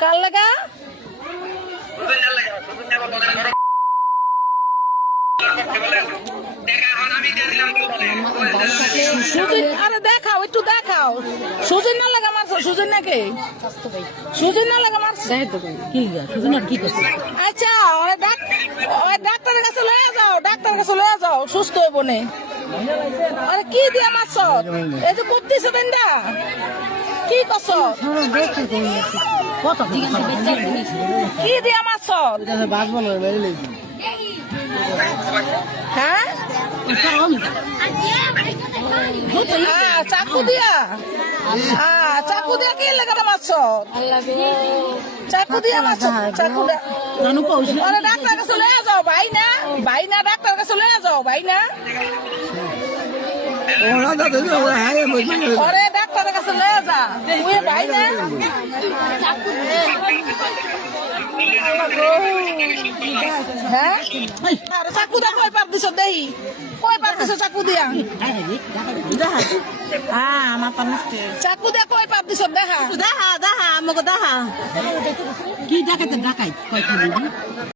কার লাগা আরে দেখাও একটু দেখাও সুজন না লাগা মারছো সুজন নাকি সুজন না লাগা মারছো কি সুজন কি করছে আচ্ছা ওই ডাক্তারের কাছে লয়ে যাও ডাক্তারের কাছে লয়ে যাও সুস্থ হইব নে আরে কি দিয়া মারছ এই যে করতেছে বেন্দা কি করছ কি দিয়া মারছ হ্যাঁ চাকু দিয়া চাকু দিয়া কি লাগাটা মারছ চাকু দিয়া মারছ চাকু দিয়া ডাক্তার কাছে লয়ে যাও ভাই না ডাক্তার কাছে লয়ে যাও ভাই না ওরে ডাক্তারের কাছে লয়ে যা তুই ভাই না হ্যাঁ চাকু দিয়া কয় পার দিছ দেই কয় পার দিছ চাকু দিয়া আমার চাকু দিয়া কয় পার দিছ দেখা দেখা আমাকে দেখা কি দেখাতে দেখাই